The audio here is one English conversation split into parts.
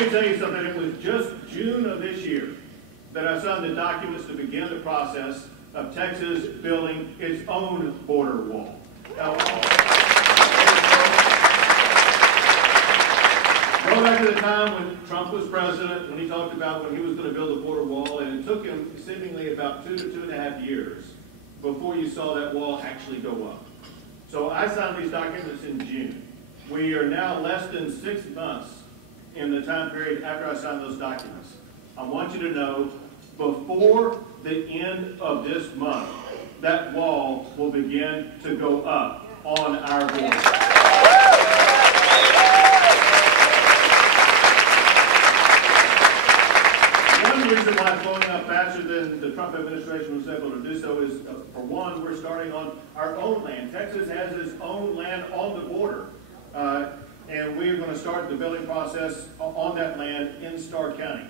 let me tell you something. It was just June of this year that I signed the documents to begin the process of Texas building its own border wall. Now, go back to the time when Trump was president, when he talked about when he was going to build a border wall, and it took him seemingly about 2 to 2.5 years before you saw that wall actually go up. So I signed these documents in June. We are now less than 6 months in the time period after I signed those documents. I want you to know, before the end of this month, that wall will begin to go up on our border. One reason why it's going up faster than the Trump administration was able to do so is, for one, we're starting on our own land. Texas has its own land on the border, and we're going to start the building process on that land in Starr County.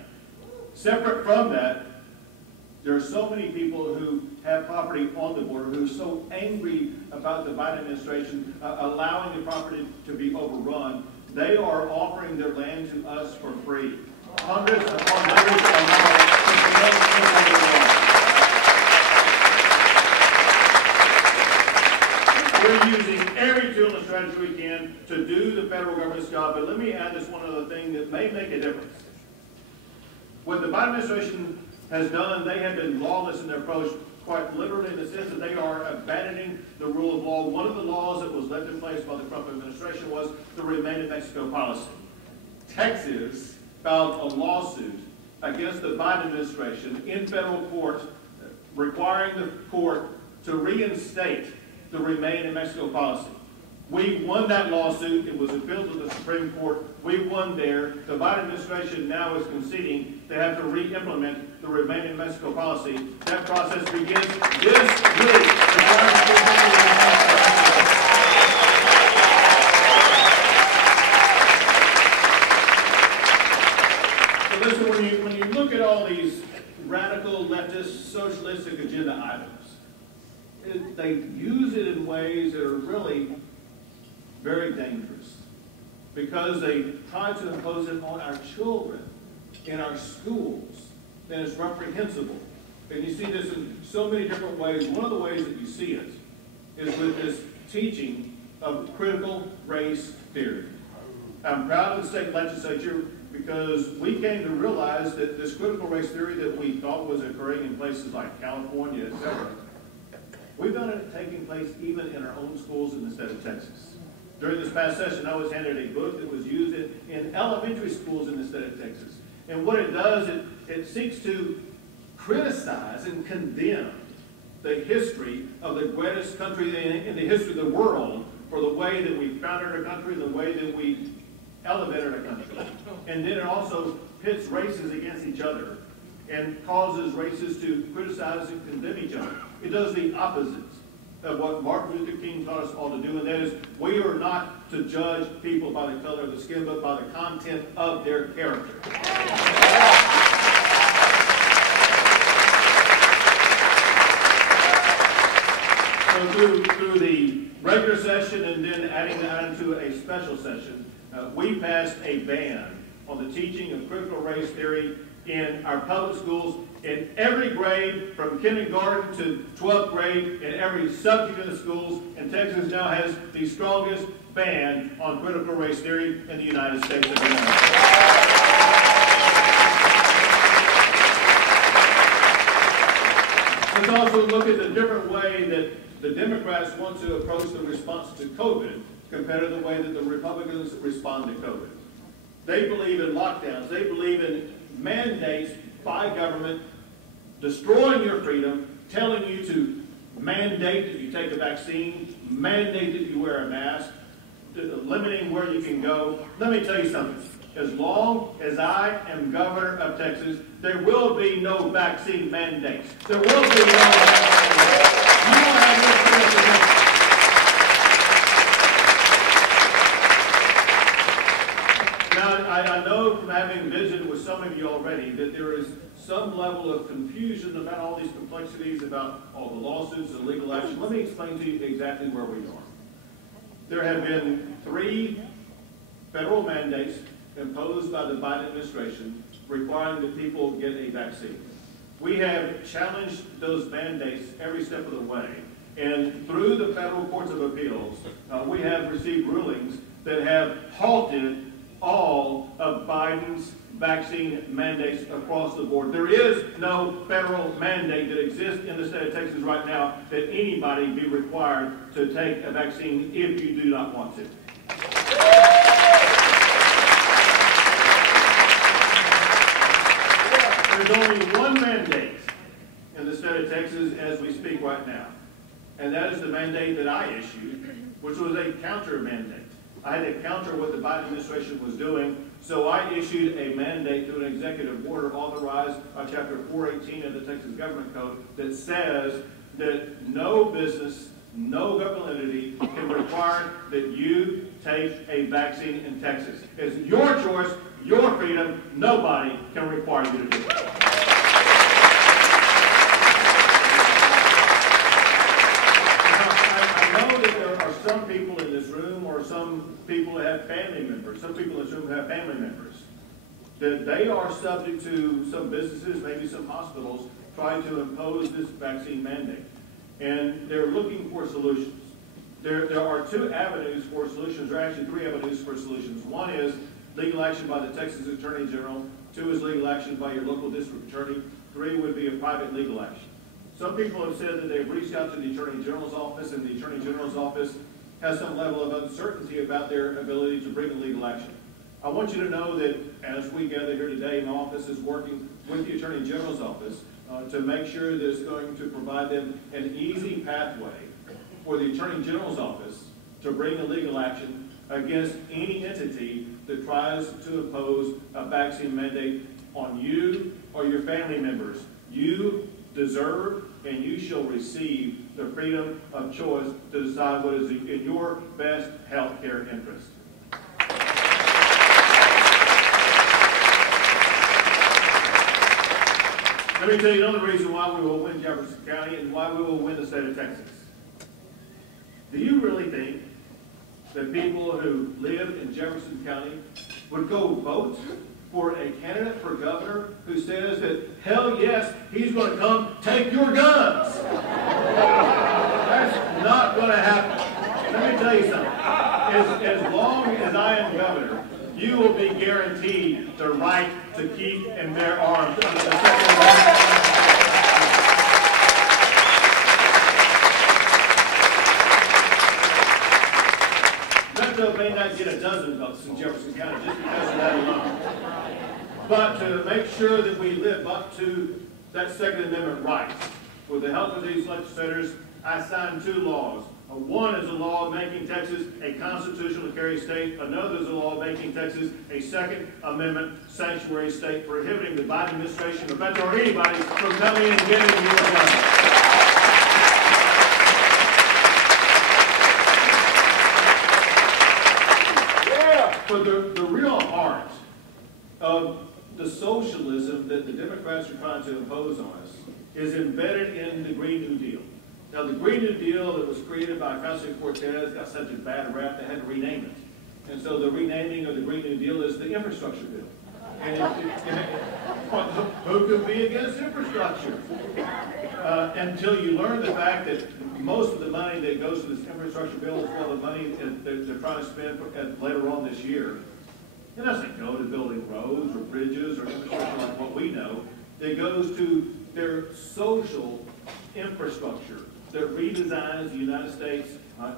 Separate from that, there are so many people who have property on the border who are so angry about the Biden administration allowing the property to be overrun, they are offering their land to us for free. Hundreds upon hundreds of miles. We're using every tool and strategy we can to do the federal government's job, but let me add this one other thing that may make a difference. What the Biden administration has done, they have been lawless in their approach, quite literally in the sense that they are abandoning the rule of law. One of the laws that was left in place by the Trump administration was the Remain in Mexico policy. Texas filed a lawsuit against the Biden administration in federal court, requiring the court to reinstate the Remain in Mexico policy. We won that lawsuit. It was appealed to the Supreme Court. We won there. The Biden administration now is conceding they have to re-implement the Remain in Mexico policy. That process begins this week. So listen, when you look at all these radical leftist socialistic agenda items, they use it in ways that are really very dangerous, because they try to impose it on our children in our schools, then it's reprehensible. And you see this in so many different ways. One of the ways that you see it is with this teaching of critical race theory. I'm proud of the state legislature because we came to realize that this critical race theory that we thought was occurring in places like California, etc., we've done it taking place even in our own schools in the state of Texas. During this past session, I was handed a book that was used in elementary schools in the state of Texas. And what it does, it seeks to criticize and condemn the history of the greatest country in the history of the world for the way that we founded our country, the way that we elevated our country. And then it also pits races against each other and causes races to criticize and condemn each other. It does the opposite of what Martin Luther King taught us all to do, and that is, we are not to judge people by the color of the skin, but by the content of their character. So through the regular session and then adding that into a special session, we passed a ban on the teaching of critical race theory in our public schools in every grade, from kindergarten to 12th grade, in every subject in the schools. And Texas now has the strongest ban on critical race theory in the United States of America. Let's also look at the different way that the Democrats want to approach the response to COVID compared to the way that the Republicans respond to COVID. They believe in lockdowns. They believe in mandates by government, destroying your freedom, telling you to mandate that you take a vaccine, mandate that you wear a mask, limiting where you can go. Let me tell you something. As long as I am governor of Texas, there will be no vaccine mandates. There will be no vaccine mandates. You will have your I know from having visited with some of you already that there is some level of confusion about all these complexities, about all the lawsuits and legal action. Let me explain to you exactly where we are. There have been 3 federal mandates imposed by the Biden administration requiring that people get a vaccine. We have challenged those mandates every step of the way. And through the federal courts of appeals, we have received rulings that have halted all of Biden's vaccine mandates across the board. There is no federal mandate that exists in the state of Texas right now that anybody be required to take a vaccine if you do not want to. There's only one mandate in the state of Texas as we speak right now, and that is the mandate that I issued, which was a counter mandate. I had to counter what the Biden administration was doing, so I issued a mandate through an executive order authorized by Chapter 418 of the Texas Government Code that says that no business, no governmental entity can require that you take a vaccine in Texas. It's your choice, your freedom. Nobody can require you to do it. Some people in this room, or some people that have family members, some people in this room have family members, that they are subject to some businesses, maybe some hospitals, trying to impose this vaccine mandate. And they're looking for solutions. There are two avenues for solutions, or actually three avenues for solutions. One is legal action by the Texas Attorney General. Two is legal action by your local district attorney. Three would be a private legal action. Some people have said that they've reached out to the Attorney General's office, and the Attorney General's office has some level of uncertainty about their ability to bring a legal action. I want you to know that as we gather here today, my office is working with the Attorney General's office to make sure that it's going to provide them an easy pathway for the Attorney General's office to bring a legal action against any entity that tries to impose a vaccine mandate on you or your family members. You deserve and you shall receive the freedom of choice to decide what is in your best health care interest. Let me tell you another reason why we will win Jefferson County and why we will win the state of Texas. Do you really think that people who live in Jefferson County would go vote for a candidate for governor who says that, hell yes, he's going to come take your guns? That's not going to happen. Let me tell you something. As long as I am governor, you will be guaranteed the right to keep and bear arms under the Second Amendment. Metro may not get a dozen votes in Jefferson County just because of that alone. But to make sure that we live up to that Second Amendment right, with the help of these legislators, I signed two laws. One is a law making Texas a constitutional carry state. Another is a law making Texas a Second Amendment sanctuary state, prohibiting the Biden administration or Metro or anybody from coming in and getting your guns. But the real heart of the socialism that the Democrats are trying to impose on us is embedded in the Green New Deal. Now, the Green New Deal that was created by Ocasio-Cortez got such a bad rap they had to rename it. And so the renaming of the Green New Deal is the infrastructure bill. And who could be against infrastructure? Until you learn the fact that most of the money that goes to this infrastructure bill is all the money that they're trying to spend later on this year. It doesn't go to building roads or bridges or infrastructure like what we know. It goes to their social infrastructure that redesigns the United States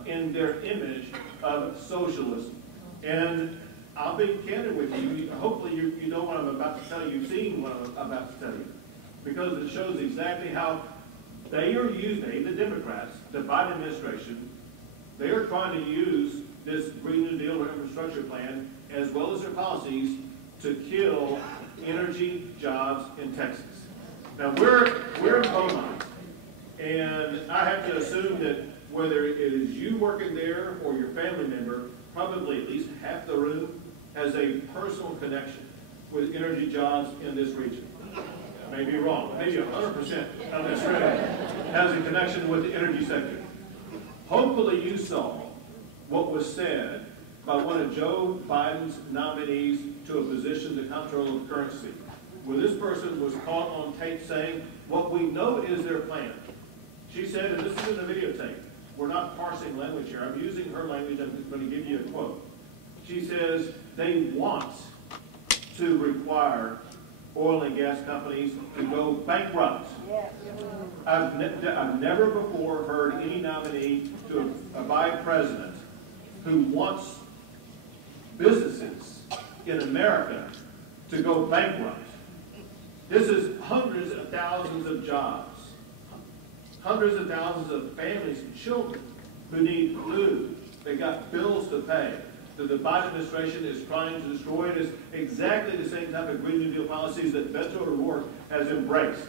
in their image of socialism. And I'll be candid with you. Hopefully you know what I'm about to tell you. You've seen what I'm about to tell you. Because it shows exactly how they are using, the Democrats, the Biden administration, they are trying to use this Green New Deal or infrastructure plan, as well as their policies, to kill energy jobs in Texas. Now, we're in Beaumont, and I have to assume that whether it is you working there or your family member, probably at least half the room has a personal connection with energy jobs in this region. I may be wrong. Maybe 100% of this room has a connection with the energy sector. Hopefully you saw what was said by one of Joe Biden's nominees to a position to control of currency, where this person was caught on tape saying, what we know is their plan. She said, and this is in the videotape, we're not parsing language here, I'm using her language, I'm going to give you a quote. She says, they want to require oil and gas companies to go bankrupt. I've never before heard any nominee to a vice president who wants businesses in America to go bankrupt. This is hundreds of thousands of jobs, hundreds of thousands of families and children who need food. They got bills to pay. That the Biden administration is trying to destroy. It is exactly the same type of Green New Deal policies that Beto O'Rourke has embraced.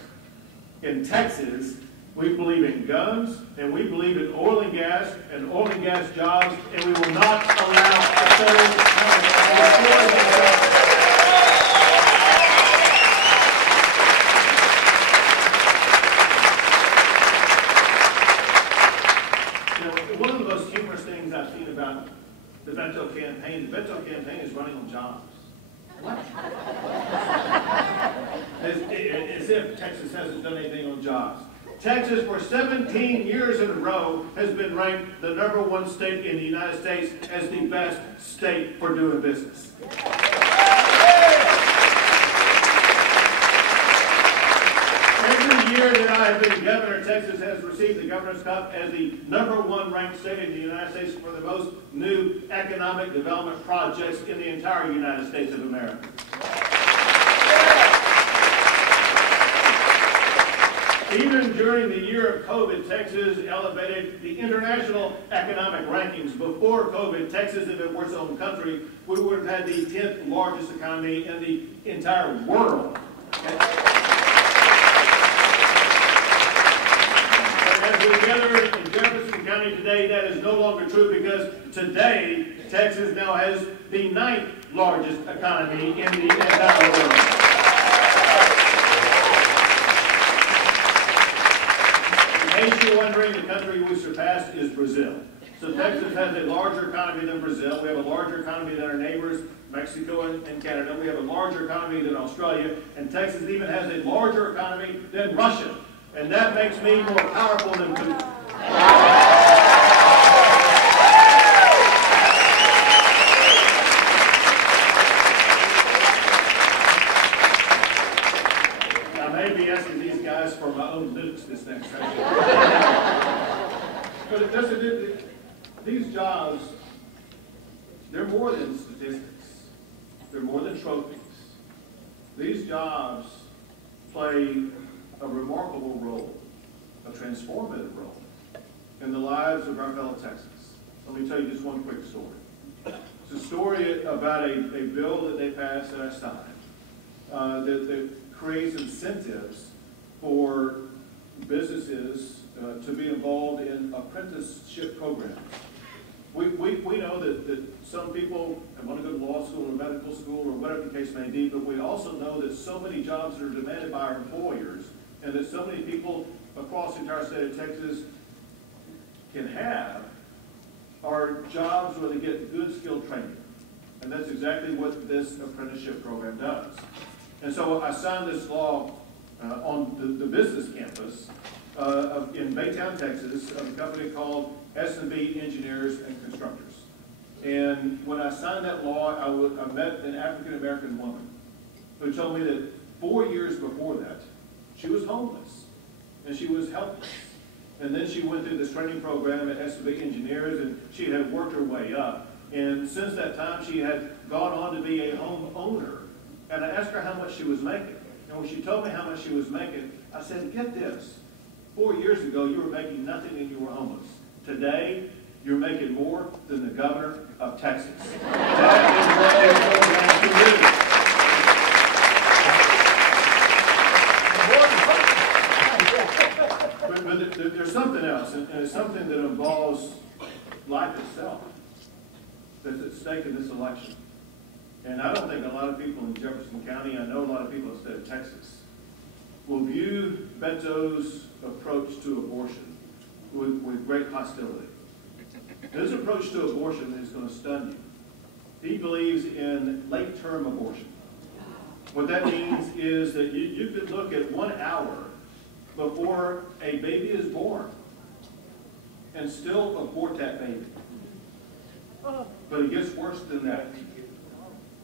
In Texas, we believe in guns, and we believe in oil and gas jobs, and we will not allow the federal government to destroy those jobs. One of the most humorous things I've seen about the Beto campaign is running on jobs. What? As if Texas hasn't done anything on jobs. Texas, for 17 years in a row, has been ranked the #1 state in the United States as the best state for doing business. Every year that I have been governor, Texas has received the Governor's Cup as the #1 ranked state in the United States for the most new economic development projects in the entire United States of America. Even during the year of COVID, Texas elevated the international economic rankings. Before COVID, Texas, if it were its own country, we would have had the 10th largest economy in the entire world. As we gather in Jefferson County today, that is no longer true because today, Texas now has the 9th largest economy in the entire world. In case you're wondering, the country we surpassed is Brazil. So Texas has a larger economy than Brazil. We have a larger economy than our neighbors, Mexico and Canada. We have a larger economy than Australia. And Texas even has a larger economy than Russia. And that makes me more powerful than Putin. I may be asking these guys for my own nukes this next session. But these jobs, they're more than statistics. They're more than trophies. These jobs play a remarkable role, a transformative role in the lives of our fellow Texans. Let me tell you just one quick story. It's a story about a bill that they passed that I signed that creates incentives for businesses to be involved in apprenticeship programs. We know that some people want to go to law school or medical school or whatever the case may be, but we also know that so many jobs are demanded by our employers and that so many people across the entire state of Texas can have are jobs where they get good skilled training. And that's exactly what this apprenticeship program does. And so I signed this law on the business campus in Baytown, Texas, of a company called S&B Engineers and Constructors. And when I signed that law, I met an African-American woman who told me that 4 years before that, she was homeless and she was helpless. And then she went through this training program at S&B Engineers and she had worked her way up. And since that time, she had gone on to be a home owner. And I asked her how much she was making. And when she told me how much she was making, I said, get this. 4 years ago, you were making nothing and you were homeless. Today, you're making more than the governor of Texas. That is what this program can do. But there's something else, and it's something that involves life itself that's at stake in this election. And I don't think a lot of people in Jefferson County, I know a lot of people in the state of Texas, will view Beto's approach to abortion with great hostility. His approach to abortion is going to stun you. he believes in late-term abortion. What that means is that you could look at 1 hour before a baby is born and still abort that baby. But it gets worse than that.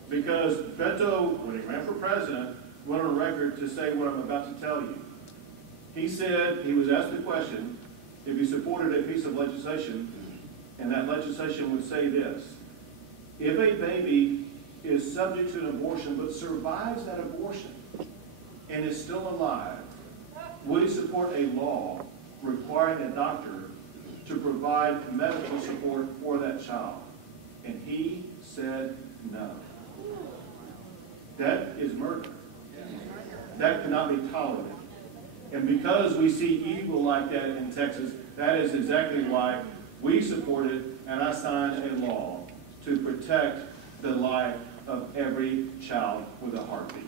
Because Beto, when he ran for president, went on record to say what I'm about to tell you. He said, he was asked the question, if he supported a piece of legislation, and that legislation would say this: if a baby is subject to an abortion but survives that abortion and is still alive, would he support a law requiring a doctor to provide medical support for that child? And he said no. That is murder. That cannot be tolerated. And because we see evil like that in Texas, that is exactly why we supported and I signed a law to protect the life of every child with a heartbeat.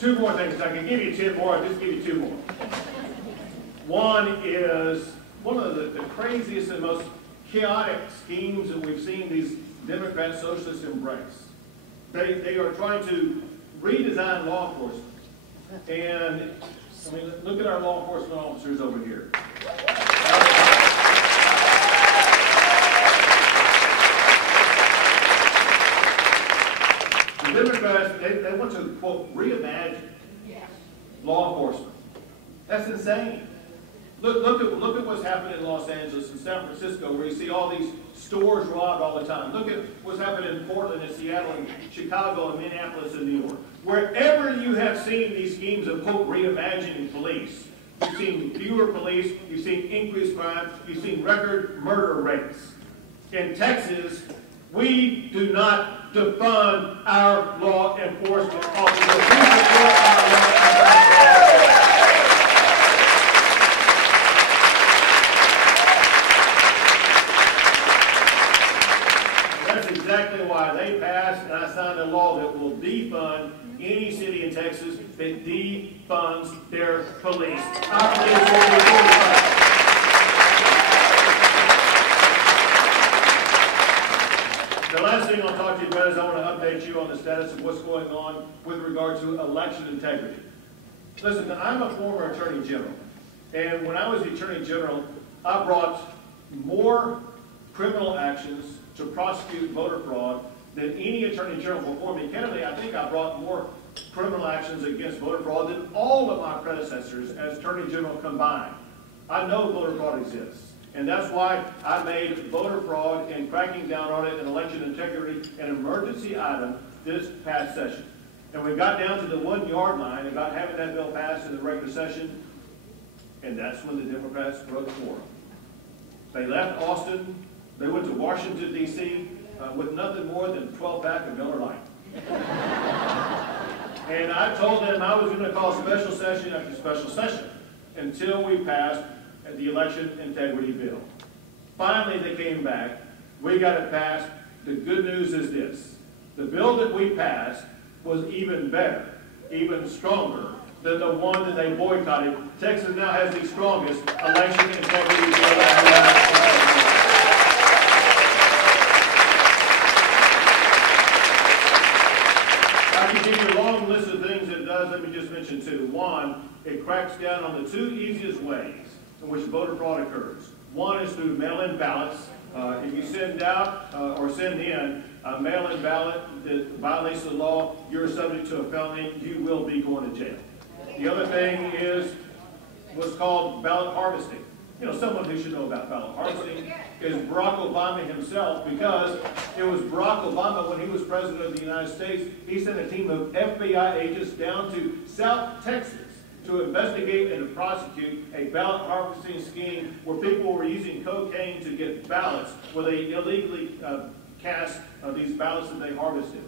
Two more things. I can give you 10 more. I'll just give you 2 more. One is one of the craziest and most chaotic schemes that we've seen these Democrat socialists embrace. They are trying to redesign law enforcement. And I mean, look at our law enforcement officers over here. The Democrats, they want to, quote, reimagine law enforcement. That's insane. Look at what's happening in Los Angeles and San Francisco, where you see all these stores robbed all the time. Look at what's happening in Portland and Seattle and Chicago and Minneapolis and New York. Wherever you have seen these schemes of, quote, reimagining police, you've seen fewer police, you've seen increased crime, you've seen record murder rates. In Texas, we do not defund our law enforcement officers. We support our law enforcement officers. That's exactly why they passed and I signed a law that will defund any city in Texas that defunds their police. Our police will be defunded. The last thing I'll talk to you about is I want to update you on the status of what's going on with regard to election integrity. Listen, I'm a former Attorney General, and when I was the Attorney General, I brought more criminal actions to prosecute voter fraud than any Attorney General before me. Candidly, I think I brought more criminal actions against voter fraud than all of my predecessors as Attorney General combined. I know voter fraud exists. And that's why I made voter fraud and cracking down on it and election integrity an emergency item this past session. And we got down to the 1-yard line about having that bill passed in the regular session, and that's when the Democrats broke quorum. They left Austin, they went to Washington, D.C. With nothing more than a 12-pack of Miller Lite. And I told them I was going to call special session after special session until we passed the election integrity bill. Finally, they came back. We got it passed. The good news is this: the bill that we passed was even better, even stronger than the one that they boycotted. Texas now has the strongest election integrity bill in the United States. I can give you a long list of things it does. Let me just mention 2. 1, it cracks down on the 2 easiest ways in which voter fraud occurs. 1 is through mail-in ballots. If you send out or send in a mail-in ballot that violates the law, you're subject to a felony. You will be going to jail. The other thing is what's called ballot harvesting. You know, someone who should know about ballot harvesting is Barack Obama himself, because it was Barack Obama, when he was president of the United States, he sent a team of FBI agents down to South Texas to investigate and to prosecute a ballot harvesting scheme where people were using cocaine to get ballots, where they illegally cast these ballots that they harvested.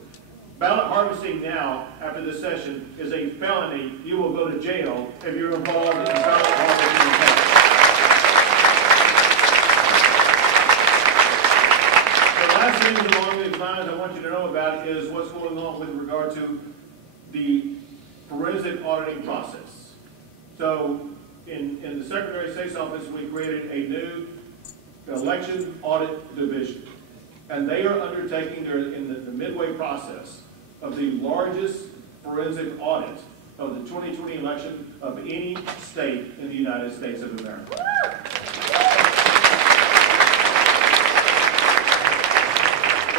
Ballot harvesting now, after this session, is a felony. You will go to jail if you're involved in ballot harvesting in Texas. The last thing along these lines I want you to know about is what's going on with regard to the forensic auditing process. So, in the Secretary of State's office, we created a new election audit division. And they are undertaking, they're in the midway process of the largest forensic audit of the 2020 election of any state in the United States of America.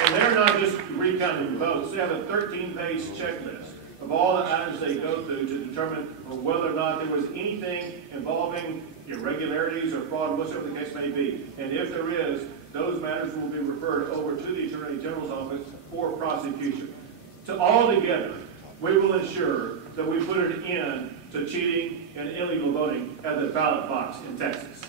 And they're not just recounting votes. They have a 13-page checklist of all the items they go through to determine whether or not there was anything involving irregularities or fraud, whatever the case may be. And if there is, those matters will be referred over to the Attorney General's office for prosecution. So all together, we will ensure that we put an end to cheating and illegal voting at the ballot box in Texas.